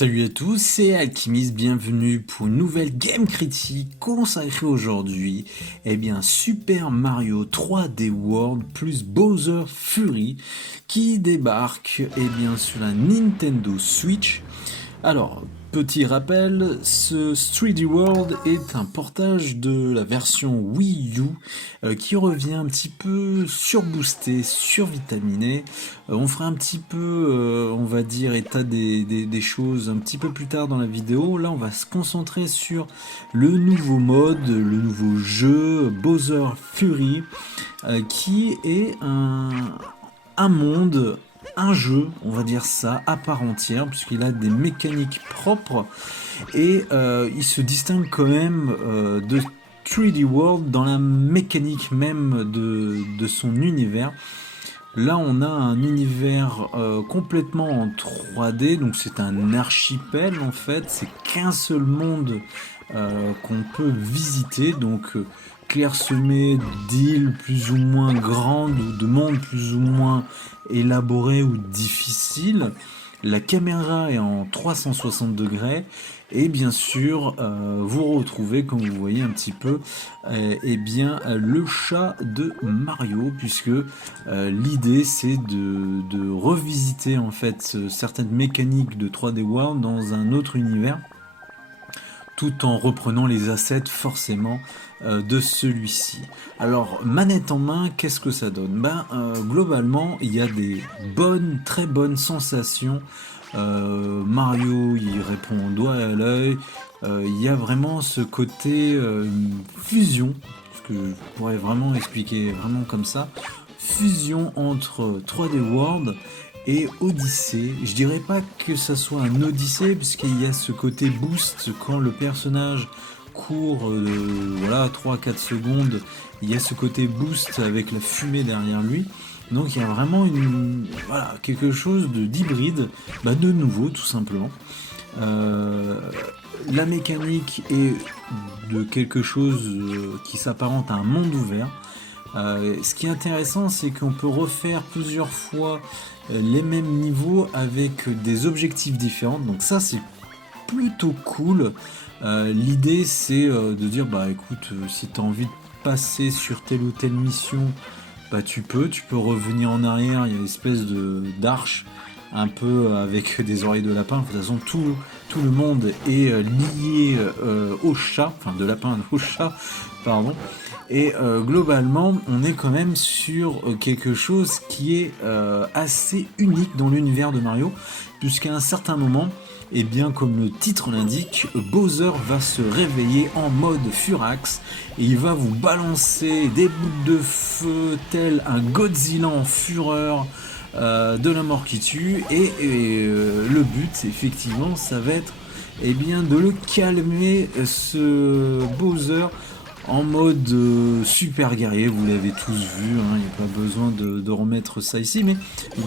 Salut à tous, c'est Alchimiste, bienvenue pour une nouvelle game critique consacrée aujourd'hui, Super Mario 3D World plus Bowser Fury qui débarque sur la Nintendo Switch. Alors, petit rappel, ce 3D World est un portage de la version Wii U qui revient un petit peu surboosté, survitaminé. On fera un petit peu, on va dire, état des choses un petit peu plus tard dans la vidéo. Là, on va se concentrer sur le nouveau mode, le nouveau jeu Bowser Fury, qui est un monde, un jeu, on va dire ça, à part entière, puisqu'il a des mécaniques propres et il se distingue quand même de 3D World dans la mécanique même de son univers. Là, on a un univers complètement en 3D, donc c'est un archipel en fait, c'est qu'un seul monde qu'on peut visiter, donc clairsemé d'îles plus ou moins grandes ou de mondes plus ou moins élaborés ou difficiles. La caméra est en 360 degrés et bien sûr vous retrouvez, comme vous voyez un petit peu, le chat de Mario, puisque l'idée c'est de revisiter en fait certaines mécaniques de 3D World dans un autre univers, tout en reprenant les assets forcément de celui-ci. Alors, manette en main, qu'est-ce que ça donne? Globalement, il y a des bonnes, très bonnes sensations. Mario, il répond au doigt et à l'œil. Il y a vraiment ce côté fusion, ce que je pourrais vraiment expliquer vraiment comme ça. Fusion entre 3D World et Odyssey. Je dirais pas que ça soit un Odyssey, puisqu'il y a ce côté boost quand le personnage court, voilà, 3-4 secondes, il y a ce côté boost avec la fumée derrière lui. Donc il y a vraiment quelque chose d'hybride, de nouveau tout simplement. La mécanique est de quelque chose qui s'apparente à un monde ouvert. Ce qui est intéressant, c'est qu'on peut refaire plusieurs fois les mêmes niveaux avec des objectifs différents. Donc ça, c'est plutôt cool. L'idée, c'est de dire, écoute, si tu as envie de passer sur telle ou telle mission, tu peux revenir en arrière. Il y a une espèce d'arche un peu avec des oreilles de lapin. De toute façon, tout le monde est lié au chat, enfin de lapin au chat, pardon. Et globalement, on est quand même sur quelque chose qui est assez unique dans l'univers de Mario, puisqu'à un certain moment, comme le titre l'indique, Bowser va se réveiller en mode Furax et il va vous balancer des bouts de feu tel un Godzilla en fureur, de la mort qui tue, et le but, effectivement, ça va être de le calmer, ce Bowser, en mode super guerrier. Vous l'avez tous vu, il n'y a pas besoin de remettre ça ici, mais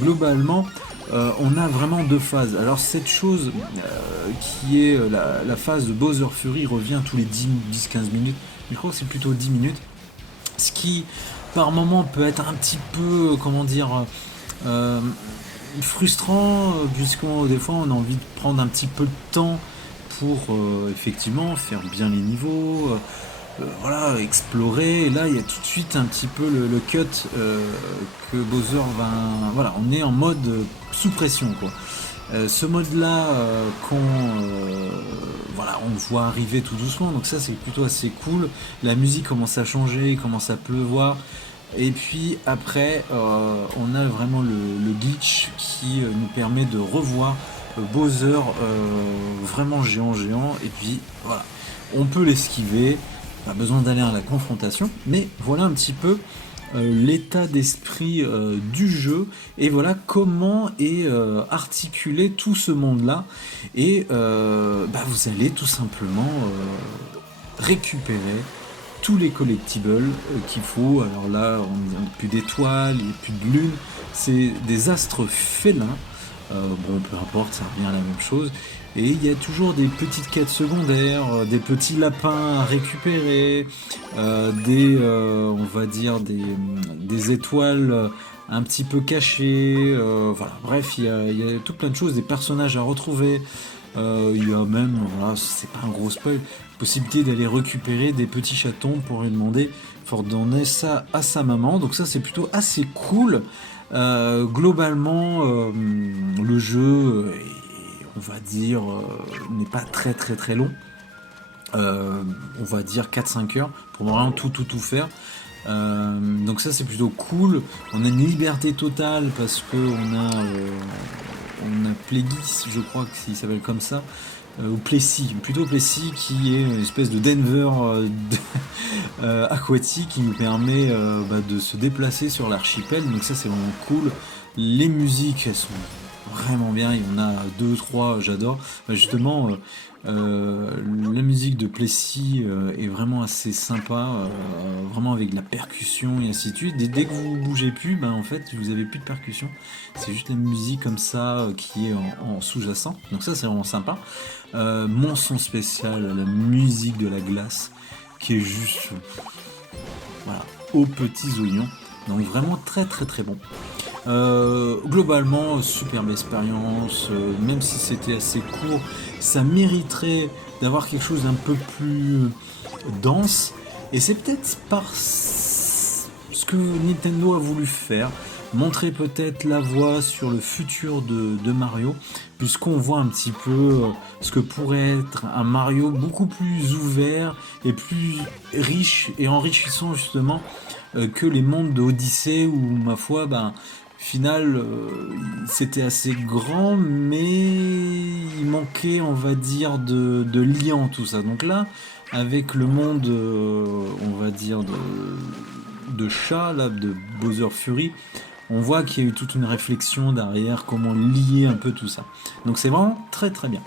globalement on a vraiment deux phases. Alors cette chose qui est la phase de Bowser Fury revient tous les 10-15 minutes, je crois que c'est plutôt 10 minutes, ce qui par moment peut être un petit peu, frustrant, puisqu'on des fois on a envie de prendre un petit peu de temps pour effectivement faire bien les niveaux, explorer. Et là il y a tout de suite un petit peu le cut que Bowser va... Voilà, on est en mode sous pression quoi. Ce mode là on le voit arriver tout doucement, donc ça c'est plutôt assez cool. La musique commence à changer, il commence à pleuvoir. Et puis après, on a vraiment le glitch qui nous permet de revoir Bowser vraiment géant. Et puis voilà, on peut l'esquiver, pas besoin d'aller à la confrontation. Mais voilà un petit peu l'état d'esprit du jeu. Et voilà comment est articulé tout ce monde-là. Et vous allez tout simplement récupérer tous les collectibles qu'il faut. Alors là, on n'a plus d'étoiles, il n'y a plus de lune, c'est des astres félins. Peu importe, ça revient à la même chose. Et il y a toujours des petites quêtes secondaires, des petits lapins à récupérer, des étoiles un petit peu cachées. Bref, il y a tout plein de choses, des personnages à retrouver. Il y a même, voilà, c'est pas un gros spoil, possibilité d'aller récupérer des petits chatons pour lui demander, pour donner ça à sa maman. Donc ça c'est plutôt assez cool. Globalement, le jeu, on va dire, n'est pas très très très long. On va dire 4-5 heures pour vraiment tout faire. Donc ça c'est plutôt cool. On a une liberté totale parce que on a Plagueis, je crois qu'il s'appelle comme ça, ou Plessis, plutôt Plessis, qui est une espèce de Denver aquatique qui nous permet de se déplacer sur l'archipel. Donc ça c'est vraiment cool. Les musiques elles sont vraiment bien, il y en a 2-3, j'adore. Justement, la musique de Plessis est vraiment assez sympa, vraiment avec de la percussion et ainsi de suite. Dès que vous bougez plus, en fait, vous avez plus de percussion. C'est juste la musique comme ça qui est en sous-jacent. Donc ça, c'est vraiment sympa. Mention spéciale, la musique de la glace, qui est juste, voilà, aux petits oignons. Donc vraiment très très très bon. Globalement, superbe expérience, même si c'était assez court, ça mériterait d'avoir quelque chose d'un peu plus dense, et c'est peut-être par ce que Nintendo a voulu faire, montrer peut-être la voie sur le futur de Mario, puisqu'on voit un petit peu ce que pourrait être un Mario beaucoup plus ouvert et plus riche et enrichissant justement que les mondes de Odyssey où, ma foi, final, c'était assez grand, mais il manquait, on va dire, de liant tout ça. Donc là, avec le monde, on va dire, de chat, là, de Bowser Fury, on voit qu'il y a eu toute une réflexion derrière comment lier un peu tout ça. Donc c'est vraiment très très bien.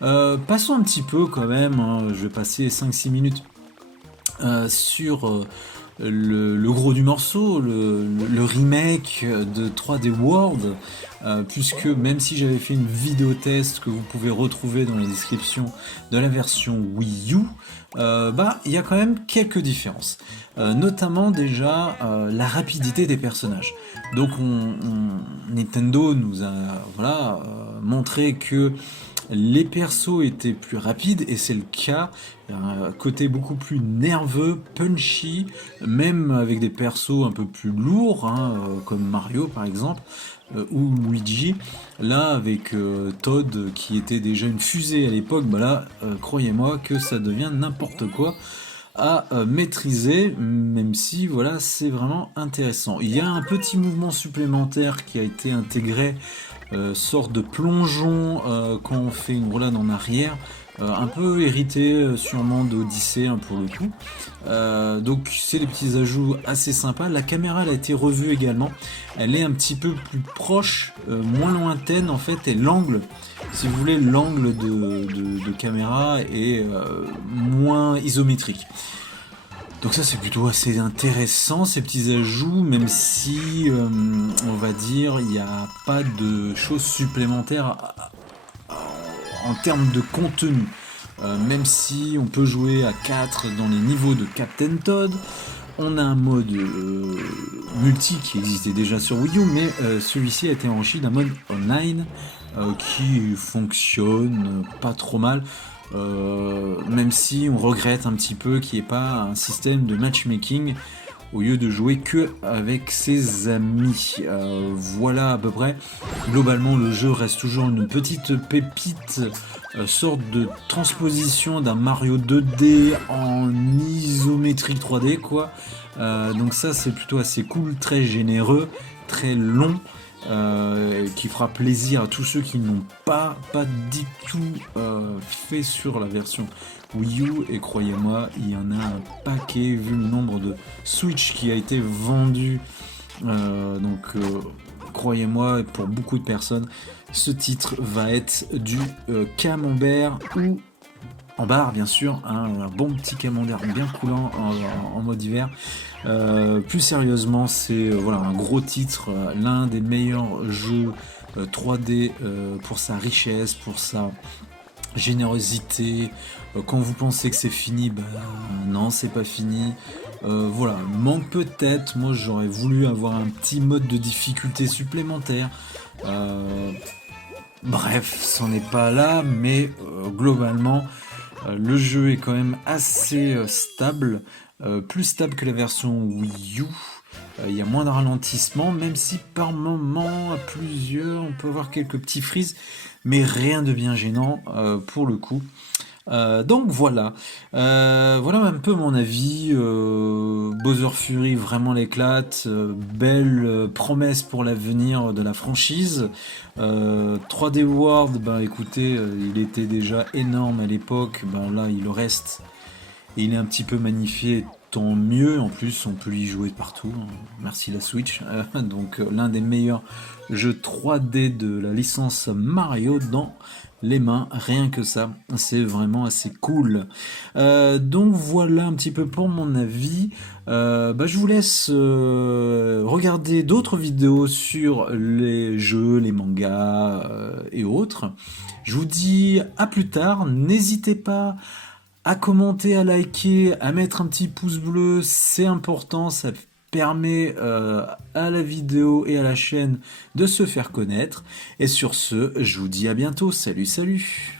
Passons un petit peu quand même, hein, je vais passer 5-6 minutes sur le gros du morceau, le remake de 3D World, puisque même si j'avais fait une vidéo test que vous pouvez retrouver dans la description de la version Wii U, il y a quand même quelques différences. Notamment déjà la rapidité des personnages. Donc Nintendo nous a montré que les persos étaient plus rapides, et c'est le cas. Un côté beaucoup plus nerveux, punchy, même avec des persos un peu plus lourds, comme Mario par exemple, ou Luigi. Là, avec Todd qui était déjà une fusée à l'époque, croyez-moi que ça devient n'importe quoi à maîtriser, même si voilà, c'est vraiment intéressant. Il y a un petit mouvement supplémentaire qui a été intégré, sorte de plongeon quand on fait une roulade en arrière, un peu hérité sûrement d'Odyssey pour le coup. Donc c'est des petits ajouts assez sympas. La caméra elle a été revue également, elle est un petit peu plus proche, moins lointaine en fait, et l'angle, si vous voulez, l'angle de caméra est moins isométrique. Donc ça c'est plutôt assez intéressant, ces petits ajouts, même si on va dire il n'y a pas de choses supplémentaires en termes de contenu. Même si on peut jouer à 4 dans les niveaux de Captain Todd, on a un mode multi qui existait déjà sur Wii U, mais celui-ci a été enrichi d'un mode online qui fonctionne pas trop mal. Même si on regrette un petit peu qu'il n'y ait pas un système de matchmaking au lieu de jouer que avec ses amis. Voilà à peu près. Globalement, le jeu reste toujours une petite pépite, sorte de transposition d'un Mario 2D en isométrique 3D, quoi. Donc ça, c'est plutôt assez cool, très généreux, très long. Qui fera plaisir à tous ceux qui n'ont pas du tout fait sur la version Wii U, et croyez-moi, il y en a un paquet vu le nombre de Switch qui a été vendu. Croyez-moi, pour beaucoup de personnes, ce titre va être du camembert ou en barre, bien sûr, un bon petit camembert bien coulant en mode hiver. Plus sérieusement, c'est un gros titre, l'un des meilleurs jeux 3D pour sa richesse, pour sa générosité. Quand vous pensez que c'est fini, non, c'est pas fini. Manque peut-être, moi j'aurais voulu avoir un petit mode de difficulté supplémentaire. Bref, c'en est pas là, mais globalement, le jeu est quand même assez stable, plus stable que la version Wii U. Il y a moins de ralentissement, même si par moment, à plusieurs, on peut avoir quelques petits freezes, mais rien de bien gênant pour le coup. Donc voilà. Voilà un peu mon avis. Bowser Fury vraiment l'éclate. Belle promesse pour l'avenir de la franchise. 3D World, bah écoutez, il était déjà énorme à l'époque. Ben là, il le reste. Et il est un petit peu magnifié. Tant mieux. En plus, on peut y jouer partout, hein. Merci la Switch. Donc l'un des meilleurs jeux 3D de la licence Mario dans les mains, rien que ça, c'est vraiment assez cool. Donc voilà un petit peu pour mon avis. Bah, je vous laisse regarder d'autres vidéos sur les jeux, les mangas et autres. Je vous dis à plus tard. N'hésitez pas à commenter, à liker, à mettre un petit pouce bleu, c'est important, ça permet à la vidéo et à la chaîne de se faire connaître. Et sur ce, je vous dis à bientôt. Salut, salut!